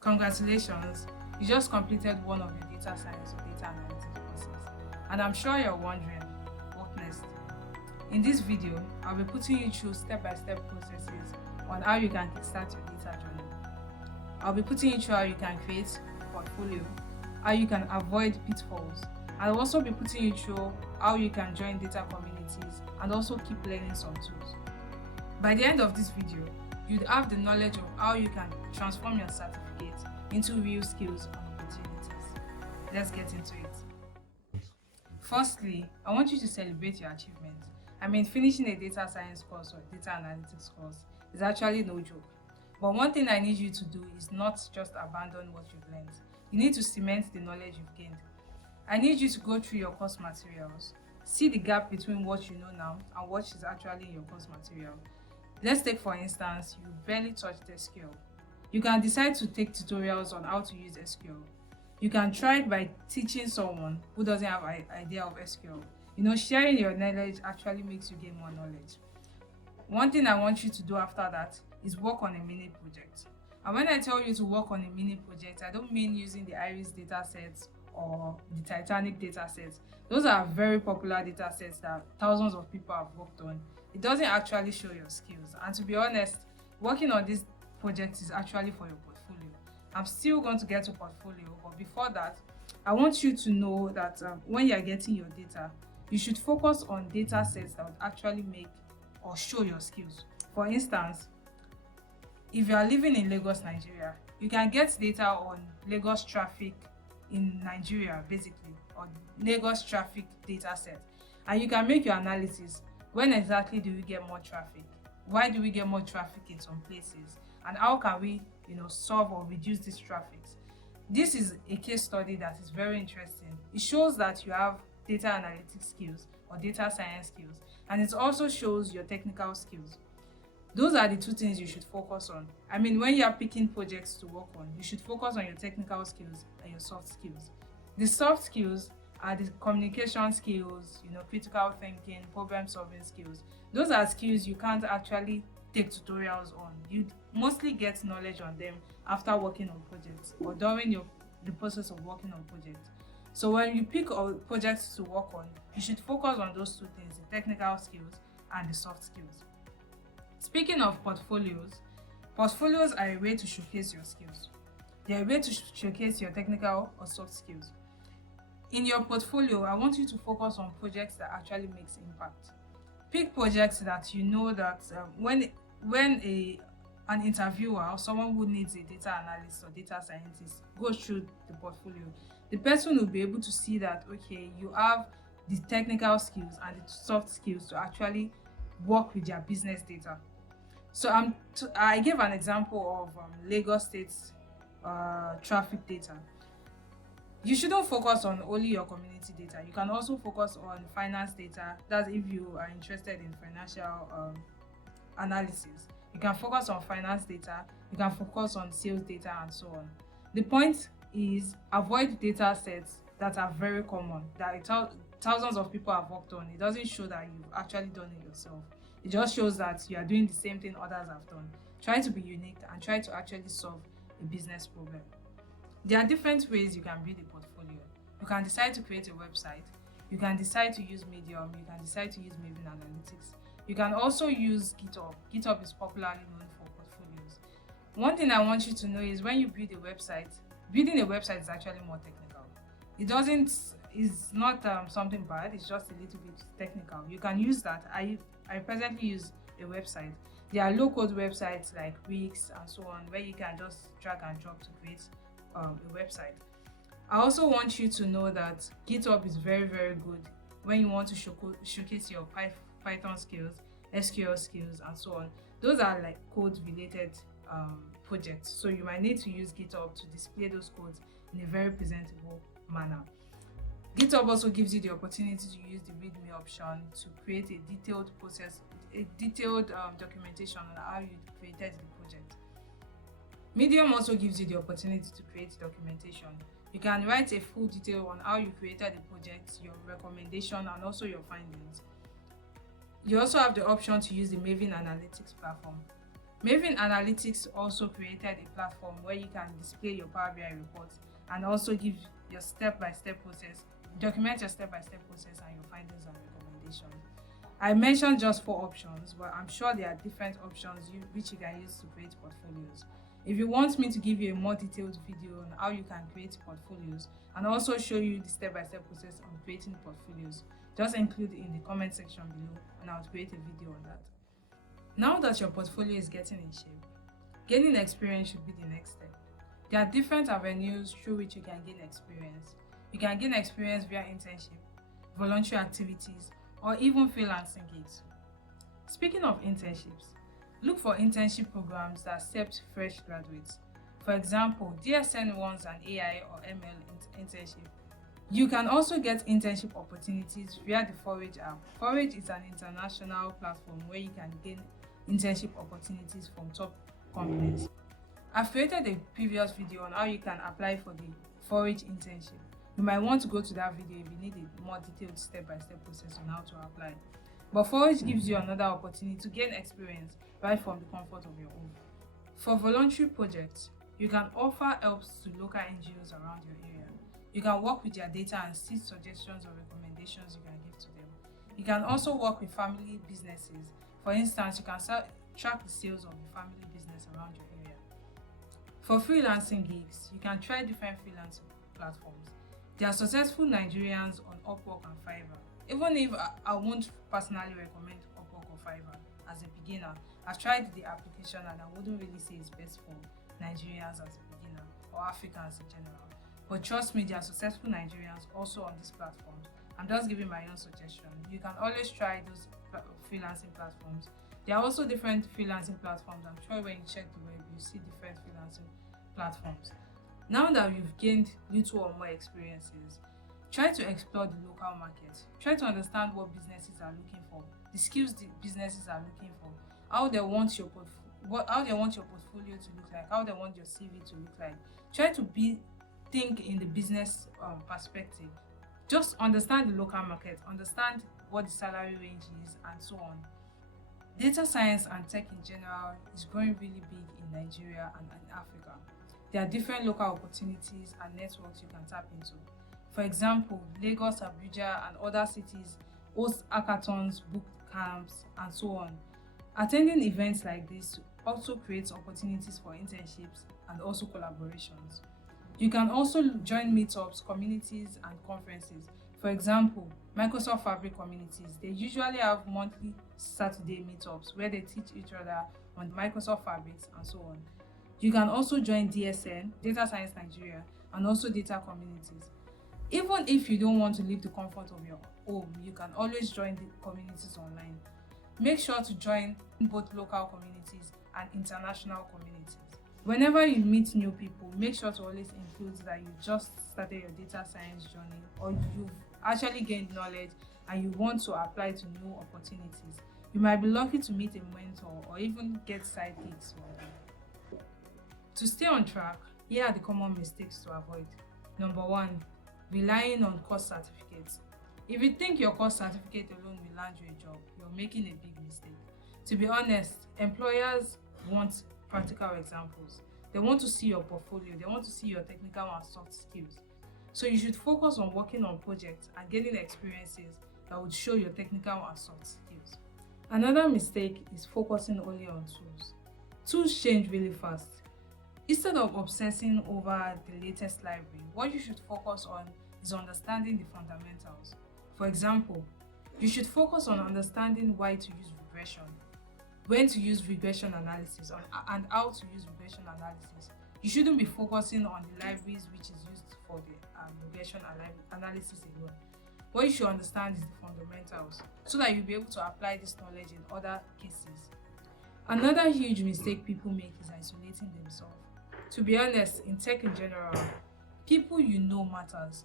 Congratulations, you just completed one of your data science or data analytics courses. And I'm sure you're wondering, what next? In this video, I'll be putting you through step-by-step processes on how you can kickstart your data journey. I'll be putting you through how you can create a portfolio, how you can avoid pitfalls. I'll also be putting you through how you can join data communities and also keep learning some tools. By the end of this video, you'd have the knowledge of how you can transform your certificate into real skills and opportunities. Let's get into it. Firstly, I want you to celebrate your achievements. Finishing a data science course or data analytics course is actually no joke. But one thing I need you to do is not just abandon what you've learned. You need to cement the knowledge you've gained. I need you to go through your course materials, see the gap between what you know now and what is actually in your course material. Let's take for instance, you barely touched SQL. You can decide to take tutorials on how to use SQL. You can try it by teaching someone who doesn't have an idea of SQL. Sharing your knowledge actually makes you gain more knowledge. One thing I want you to do after that is work on a mini project. And when I tell you to work on a mini project, I don't mean using the Iris datasets or the Titanic datasets. Those are very popular datasets that thousands of people have worked on. It doesn't actually show your skills. And to be honest, working on this project is actually for your portfolio. I'm still going to get to portfolio, but before that, I want you to know that when you're getting your data, you should focus on data sets that would actually make or show your skills. For instance, if you are living in Lagos, Nigeria, you can get data on Lagos traffic in Nigeria, basically, or Lagos traffic data set. And you can make your analysis. When exactly do we get more traffic? Why do we get more traffic in some places? And how can we, solve or reduce these traffics? This is a case study that is very interesting. It shows that you have data analytics skills or data science skills, and it also shows your technical skills. Those are the two things you should focus on. When you're picking projects to work on, you should focus on your technical skills and your soft skills. The soft skills are the communication skills, critical thinking, problem solving skills. Those are skills you can't actually take tutorials on. You mostly get knowledge on them after working on projects or during the process of working on projects. So when you pick projects to work on, you should focus on those two things, the technical skills and the soft skills. Speaking of portfolios are a way to showcase your skills. They are a way to showcase your technical or soft skills. In your portfolio, I want you to focus on projects that actually makes impact. Pick projects that you know that when an interviewer or someone who needs a data analyst or data scientist goes through the portfolio, the person will be able to see that, okay, you have the technical skills and the soft skills to actually work with their business data. So I gave an example of Lagos State's traffic data. You shouldn't focus on only your community data. You can also focus on finance data. That's if you are interested in financial analysis. You can focus on finance data. You can focus on sales data and so on. The point is, avoid data sets that are very common, that thousands of people have worked on. It doesn't show that you've actually done it yourself. It just shows that you are doing the same thing others have done. Try to be unique and try to actually solve a business problem. There are different ways you can build a portfolio. You can decide to create a website. You can decide to use Medium. You can decide to use Maven Analytics. You can also use GitHub. GitHub is popularly known for portfolios. One thing I want you to know is when you build a website, building a website is actually more technical. It's not something bad, it's just a little bit technical. You can use that. I presently use a website. There are low-code websites like Wix and so on where you can just drag and drop to create a website. I also want you to know that GitHub is very, very good when you want to showcase your Python skills, SQL skills, and so on. Those are like code-related projects. So you might need to use GitHub to display those codes in a very presentable manner. GitHub also gives you the opportunity to use the README option to create a detailed documentation on how you created the project. Medium also gives you the opportunity to create documentation. You can write a full detail on how you created the project, your recommendation, and also your findings. You also have the option to use the Maven Analytics platform. Maven Analytics also created a platform where you can display your Power BI reports and also give your step-by-step process, document your step-by-step process and your findings and recommendations. I mentioned just 4 options, but I'm sure there are different options which you can use to create portfolios. If you want me to give you a more detailed video on how you can create portfolios and also show you the step-by-step process on creating portfolios, just include it in the comment section below and I'll create a video on that. Now that your portfolio is getting in shape, gaining experience should be the next step. There are different avenues through which you can gain experience. You can gain experience via internship, voluntary activities, or even freelancing gigs. Speaking of internships, look for internship programs that accept fresh graduates. For example, DSN wants an AI or ML internship. You can also get internship opportunities via the Forage app. Forage is an international platform where you can gain internship opportunities from top companies. I've created a previous video on how you can apply for the Forage internship. You might want to go to that video if you need a more detailed step-by-step process on how to apply. But Forage gives you another opportunity to gain experience right from the comfort of your home. For voluntary projects, you can offer helps to local NGOs around your area. You can work with their data and see suggestions or recommendations you can give to them. You can also work with family businesses. For instance, you can track the sales of the family business around your area. For freelancing gigs, you can try different freelancing platforms. There are successful Nigerians on Upwork and Fiverr. Even if I won't personally recommend Upwork or Fiverr as a beginner, I've tried the application and I wouldn't really say it's best for Nigerians as a beginner or Africans in general. But trust me, there are successful Nigerians also on these platforms. I'm just giving my own suggestion. You can always try those freelancing platforms. There are also different freelancing platforms. I'm sure when you check the web, you see different freelancing platforms. Now that you've gained little or more experiences, try to explore the local market. Try to understand what businesses are looking for, the skills the businesses are looking for, how they want your portfolio to look like, how they want your CV to look like. Try to think in the business perspective. Just understand the local market, understand what the salary range is, and so on. Data science and tech in general is growing really big in Nigeria and in Africa. There are different local opportunities and networks you can tap into. For example, Lagos, Abuja, and other cities host hackathons, boot camps, and so on. Attending events like this also creates opportunities for internships and also collaborations. You can also join meetups, communities, and conferences. For example, Microsoft Fabric communities, they usually have monthly Saturday meetups where they teach each other on Microsoft Fabrics and so on. You can also join DSN, Data Science Nigeria, and also data communities. Even if you don't want to leave the comfort of your home, you can always join the communities online. Make sure to join both local communities and international communities. Whenever you meet new people, make sure to always include that you just started your data science journey or you've actually gained knowledge and you want to apply to new opportunities. You might be lucky to meet a mentor or even get side gigs from them. To stay on track, here are the common mistakes to avoid. Number 1, relying on course certificates. If you think your course certificate alone will land you a job, you're making a big mistake. To be honest, employers want practical examples. They want to see your portfolio, they want to see your technical and soft skills. So you should focus on working on projects and getting experiences that would show your technical and soft skills. Another mistake is focusing only on tools. Tools change really fast. Instead of obsessing over the latest library, what you should focus on is understanding the fundamentals. For example, you should focus on understanding why to use regression, when to use regression analysis, and how to use regression analysis. You shouldn't be focusing on the libraries which is used for the regression analysis alone. What you should understand is the fundamentals so that you'll be able to apply this knowledge in other cases. Another huge mistake people make is isolating themselves. To be honest, in tech in general, people you know matters.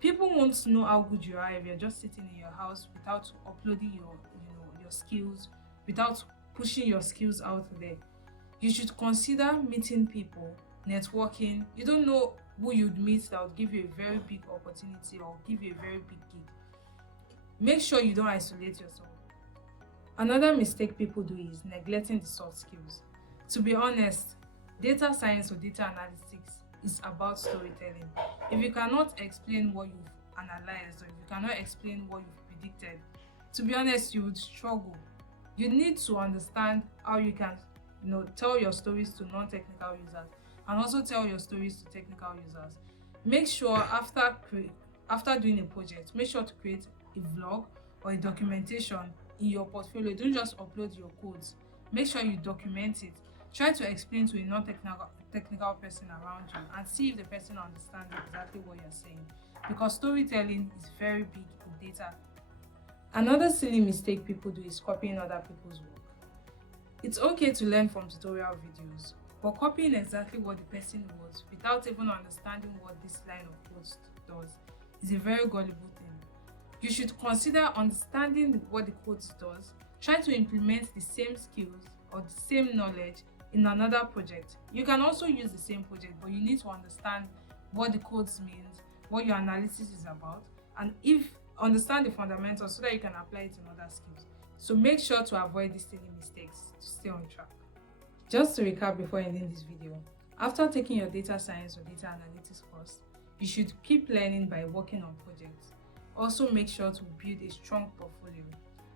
People want to know how good you are if you're just sitting in your house without uploading your skills, without pushing your skills out there. You should consider meeting people, networking. You don't know who you'd meet that would give you a very big opportunity or give you a very big gig. Make sure you don't isolate yourself. Another mistake people do is neglecting the soft skills. To be honest, data science or data analytics is about storytelling. If you cannot explain what you've analyzed, or if you cannot explain what you've predicted, to be honest, you would struggle. You need to understand how you can, tell your stories to non-technical users and also tell your stories to technical users. Make sure after doing a project, make sure to create a vlog or a documentation in your portfolio. Don't just upload your codes. Make sure you document it. Try to explain to a non-technical person around you and see if the person understands exactly what you're saying, because storytelling is very big in data. Another silly mistake people do is copying other people's work. It's okay to learn from tutorial videos, but copying exactly what the person was without even understanding what this line of code does is a very gullible thing. You should consider understanding what the code does, try to implement the same skills or the same knowledge in another project. You can also use the same project, but you need to understand what the codes means, what your analysis is about, and if understand the fundamentals so that you can apply it in other skills. So make sure to avoid these silly mistakes to stay on track. Just to recap before ending this video, after taking your data science or data analytics course, you should keep learning by working on projects. Also make sure to build a strong portfolio.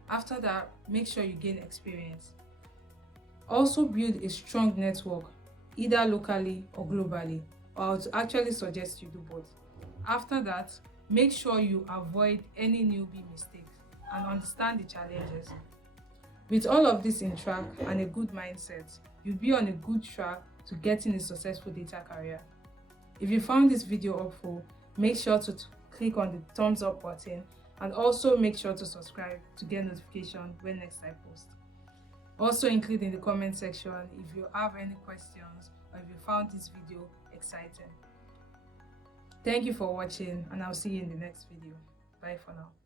After that, make sure you gain experience. Also build a strong network, either locally or globally, or I would actually suggest you do both. After that, make sure you avoid any newbie mistakes and understand the challenges. With all of this in track and a good mindset, you'll be on a good track to getting a successful data career. If you found this video helpful, make sure to click on the thumbs up button and also make sure to subscribe to get notification when next I post. Also include in the comment section if you have any questions or if you found this video exciting. Thank you for watching, and I'll see you in the next video. Bye for now.